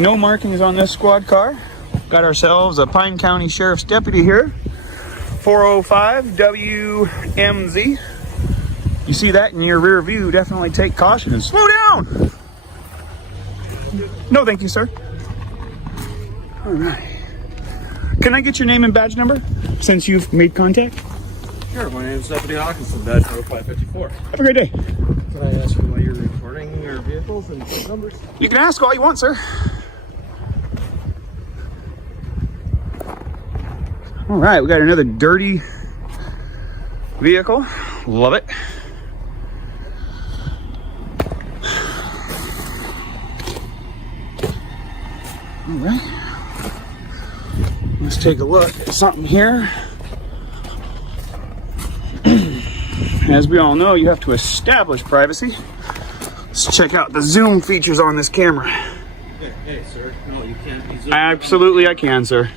No markings on this squad car. Got ourselves a Pine County Sheriff's Deputy here. 405 WMZ. You see that in your rear view, definitely take caution and slow down. No, thank you, sir. All right. Can I get your name and badge number since you've made contact? Sure, my name is Deputy Hawkinson, badge number 554. Have a great day. Can I ask you why you're recording your vehicles and plate numbers? You can ask all you want, sir. All right, we got another dirty vehicle. Love it. All right. Let's take a look at something here. As we all know, you have to establish privacy. Let's check out the zoom features on this camera. Hey, sir. No, you can't be zooming. Absolutely, I can, sir.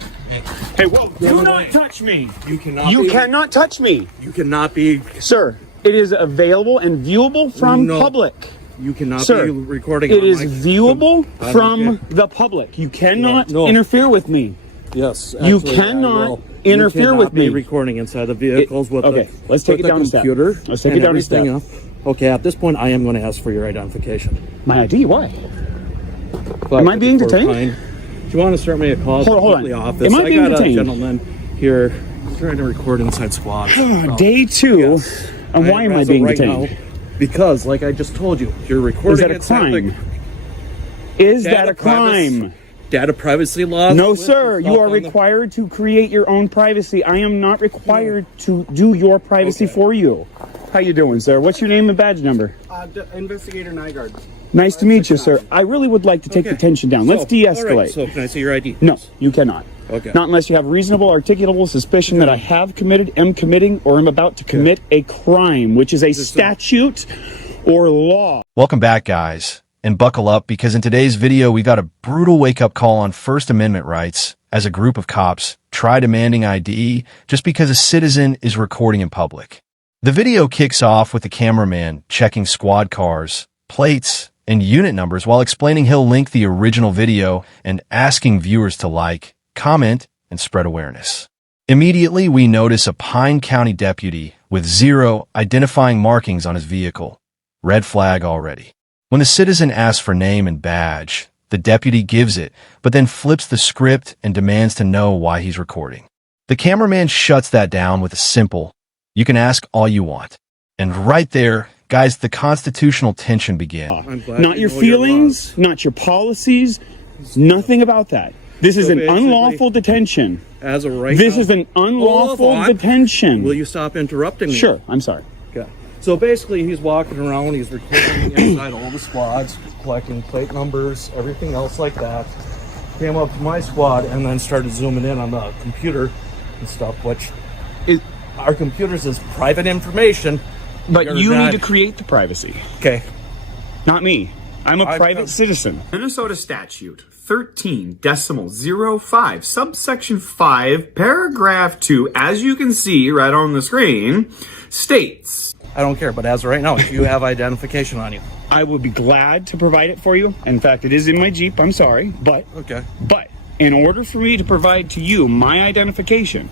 Hey, whoa, do not touch me. You cannot. You cannot touch me. You cannot be. Sir, it is available and viewable from public. You cannot Sir, be recording. It is viewable from the public. You cannot interfere with me. Yes. You cannot interfere with me. Recording inside the vehicles with okay, let's take it down a step. Computer. Let's take it down a step. Okay, at this point, I am going to ask for your identification. My ID? Why? Am I being detained? Do you want to start me a call? Hold on. Office? Am I being detained? A gentleman here trying to record inside squad. Day 2. Yes. And why am I being detained? Now, because, like I just told you, you're recording. Is that a crime? Is that a crime? Data privacy laws? No, sir. You are required to create your own privacy. I am not required to do your privacy for you. How you doing, sir? What's your name and badge number? Investigator Nygaard. Nice to meet you, sir. I really would like to take the tension down. Let's de-escalate. Right. So can I see your ID? No, you cannot. Okay. Not unless you have reasonable, articulable suspicion that I have committed, am committing, or am about to commit a crime, which is a statute or law. Welcome back, guys. And buckle up, because in today's video, we got a brutal wake-up call on First Amendment rights as a group of cops try demanding ID just because a citizen is recording in public. The video kicks off with the cameraman checking squad cars, plates, and unit numbers while explaining he'll link the original video and asking viewers to like, comment, and spread awareness. Immediately, we notice a Pine County deputy with 0 identifying markings on his vehicle. Red flag already. When the citizen asks for name and badge, the deputy gives it, but then flips the script and demands to know why he's recording. The cameraman shuts that down with a simple, "You can ask all you want." And right there, guys, the constitutional tension begins. Not your feelings, not your policies, nothing about that. This is an unlawful detention. As of right This now, is an unlawful detention. Will you stop interrupting me? Sure, I'm sorry. Okay. So basically, he's walking around, he's recording inside all the squads, collecting plate numbers, everything else like that. Came up to my squad and then started zooming in on the computer and stuff, which our computers is private information. But you need to create the privacy. Okay. Not me. I'm a private citizen. Minnesota statute 13.05, subsection 5, paragraph 2, as you can see right on the screen, states, I don't care, but as of right now, if you have identification on you, I would be glad to provide it for you. In fact, it is in my Jeep. I'm sorry, but in order for me to provide to you my identification,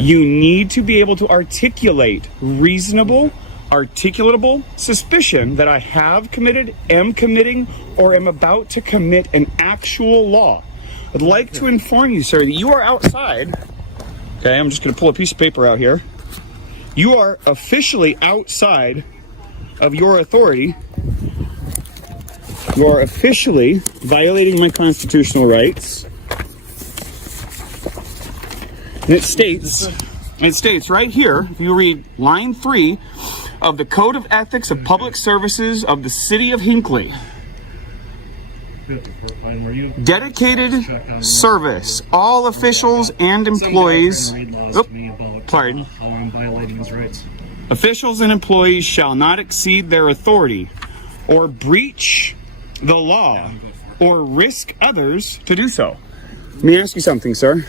you need to be able to articulate reasonable, articulatable suspicion that I have committed, am committing, or am about to commit an actual law. I'd like to inform you, sir, that you are outside. Okay, I'm just going to pull a piece of paper out here. You are officially outside of your authority. You are officially violating my constitutional rights. And it states right here, if you read line 3 of the Code of Ethics of Public Services of the City of Hinckley. Dedicated service. All officials and employees. Pardon. Officials and employees shall not exceed their authority or breach the law or risk others to do so. Let me ask you something, sir.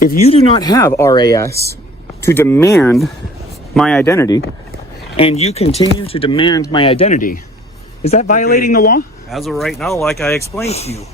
If you do not have RAS to demand my identity, and you continue to demand my identity, is that violating the law? As of right now, like I explained to you,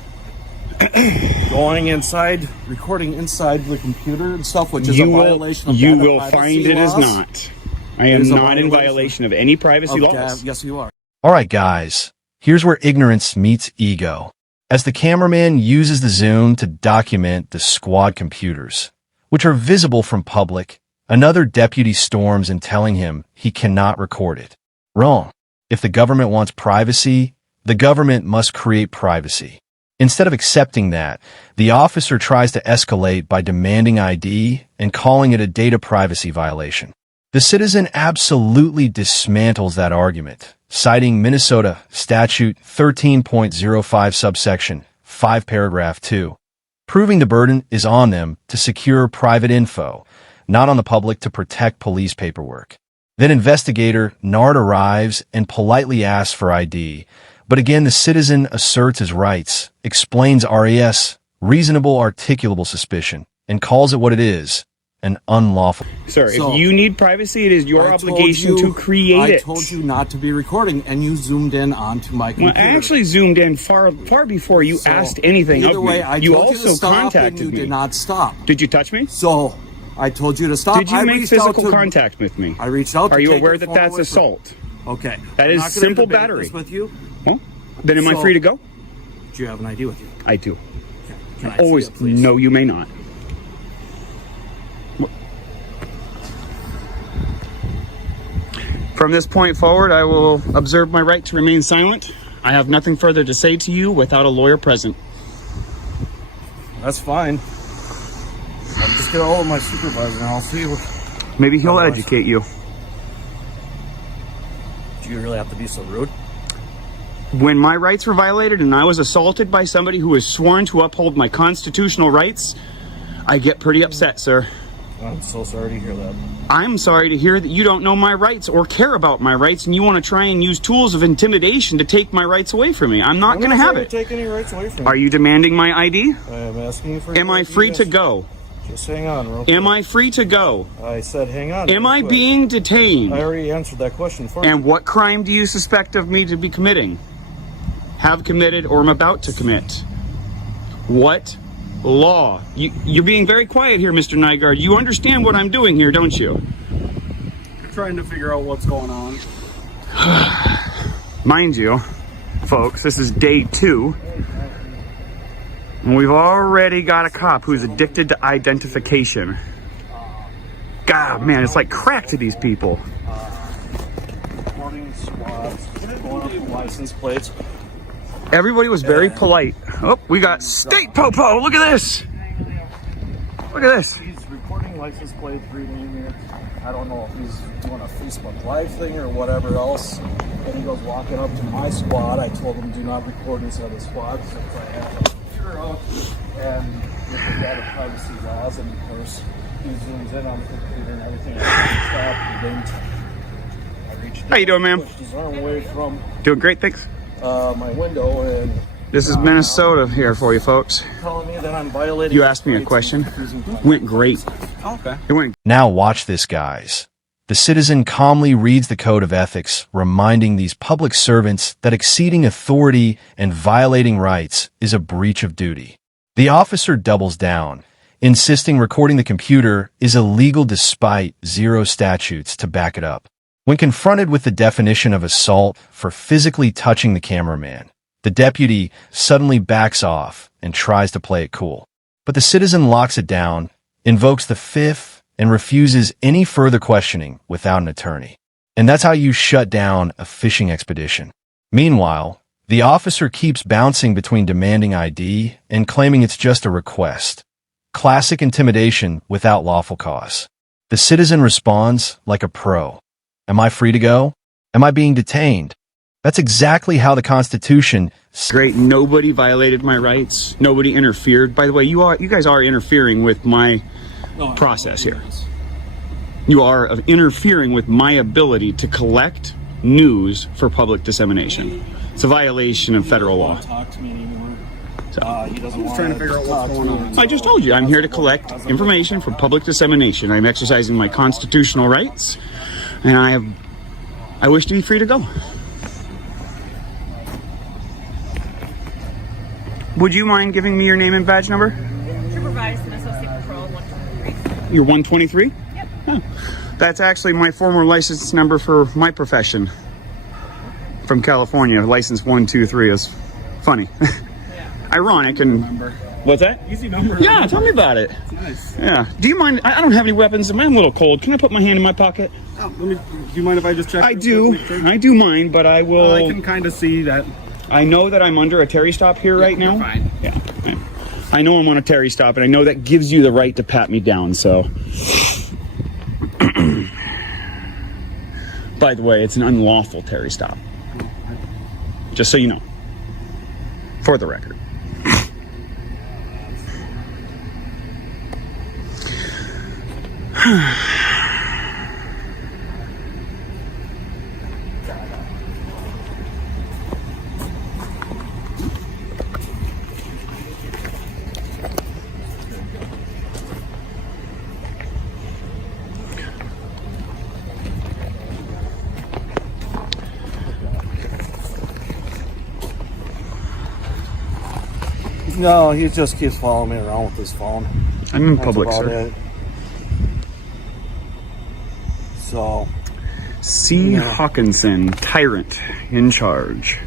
going inside, recording inside the computer and stuff, which is a violation of you data will privacy find it laws. is not. I am not in violation of any privacy laws. Yes, you are. All right, guys, here's where ignorance meets ego. As the cameraman uses the zoom to document the squad computers, which are visible from public, another deputy storms in telling him he cannot record it. Wrong. If the government wants privacy, the government must create privacy. Instead of accepting that, the officer tries to escalate by demanding ID and calling it a data privacy violation. The citizen absolutely dismantles that argument, citing Minnesota Statute 13.05 subsection 5 paragraph 2, proving the burden is on them to secure private info, not on the public to protect police paperwork. Then investigator Nard arrives and politely asks for ID, but again the citizen asserts his rights, explains RAS, reasonable articulable suspicion, and calls it what it is, an unlawful. Sir, if you need privacy, it is your obligation to create it. I told you not to be recording, and you zoomed in onto my computer. Well, I actually zoomed in far before you asked anything of me. Either way, I you told you also to stop, contacted and you me. did not stop. Did you touch me? So, I told you to stop. Did you make physical contact with me? I reached out. Are you aware that that's assault? Okay. That is simple battery. With you. Well, then am I free to go? Do you have an ID with you? I do. Can I Always. see it, please? No, you may not. From this point forward, I will observe my right to remain silent. I have nothing further to say to you without a lawyer present. That's fine. I'll just get a hold of my supervisor and I'll see what... Maybe he'll educate you. Do you really have to be so rude? When my rights were violated and I was assaulted by somebody who was sworn to uphold my constitutional rights, I get pretty upset, sir. I'm so sorry to hear that. I'm sorry to hear that you don't know my rights or care about my rights and you want to try and use tools of intimidation to take my rights away from me. I'm not going to have it. Take any rights away from Are you demanding my ID? I am asking you for... Am I free to go? Just hang on real quick. Am I free to go? I said hang on. Am I being detained? I already answered that question for you. And what crime do you suspect of me to be committing? Have committed or am about to commit? What law? You're being very quiet here, Mr. Nygaard. You understand what I'm doing here, don't you? You're trying to figure out what's going on. Mind you, folks, this is day 2. And we've already got a cop who's addicted to identification. God, man, it's like crack to these people. Recording squads, going up the license plates. Everybody was very polite. Oh, we got State Popo. Look at this. Look at this. He's recording license plates, reading it. I don't know if he's doing a Facebook Live thing or whatever else. And he goes walking up to my squad. I told him do not record inside the squad since I have a computer out and with the data privacy laws. And of course, he zooms in on the computer and everything. I reached How you doing, ma'am? pushed his arm away from Doing great, thanks. my window and This is Minnesota here for you, folks. telling me that I'm violating. You asked me a question. Went great. Okay. It went. Now watch this, guys. The citizen calmly reads the code of ethics, reminding these public servants that exceeding authority and violating rights is a breach of duty. The officer doubles down, insisting recording the computer is illegal despite 0 statutes to back it up. When confronted with the definition of assault for physically touching the cameraman, the deputy suddenly backs off and tries to play it cool. But the citizen locks it down, invokes the Fifth, and refuses any further questioning without an attorney. And that's how you shut down a fishing expedition. Meanwhile, the officer keeps bouncing between demanding ID and claiming it's just a request. Classic intimidation without lawful cause. The citizen responds like a pro. Am I free to go? Am I being detained? That's exactly how the Constitution... Great. Nobody violated my rights. Nobody interfered. By the way, you guys are interfering with my process here. You are interfering with my ability to collect news for public dissemination. It's a violation of federal law. Talk to me anymore. He doesn't I'm trying to figure out what's going on. I just told you, I'm here to collect information for public dissemination. I'm exercising my constitutional rights, and I wish to be free to go. Would you mind giving me your name and badge number? Supervisor and Associate Patrol 123. You're 123? Yep. Oh. That's actually my former license number for my profession. From California, license 123 is funny. Yeah. Ironic and... Number. What's that? Easy number. Yeah, tell me about it. It's nice. Yeah. Do you mind? I don't have any weapons. I'm a little cold. Can I put my hand in my pocket? Oh, do you mind if I just check? I real do. quick, make sure? I do mind, but I will... I can kind of see that. I know that I'm under a Terry stop here right now. You're fine. Yeah. I know I'm on a Terry stop, and I know that gives you the right to pat me down, so... By the way, it's an unlawful Terry stop. Just so you know. For the record. No, he just keeps following me around with his phone. I'm in That's public, about sir. it. So, C. Hawkinson, Tyrant, in charge.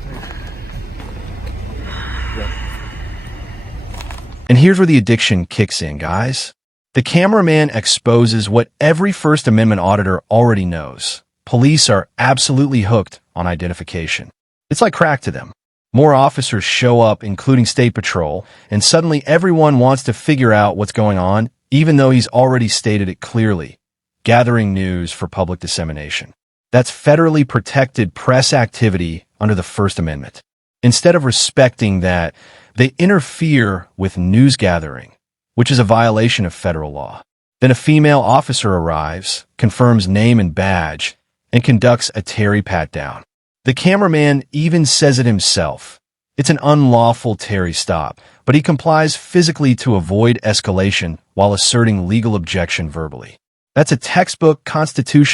And here's where the addiction kicks in, guys. The cameraman exposes what every First Amendment auditor already knows. Police are absolutely hooked on identification. It's like crack to them. More officers show up, including State Patrol, and suddenly everyone wants to figure out what's going on, even though he's already stated it clearly. Gathering news for public dissemination. That's federally protected press activity under the First Amendment. Instead of respecting that, they interfere with news gathering, which is a violation of federal law. Then a female officer arrives, confirms name and badge, and conducts a Terry pat-down. The cameraman even says it himself. It's an unlawful Terry stop, but he complies physically to avoid escalation while asserting legal objection verbally. That's a textbook constitutional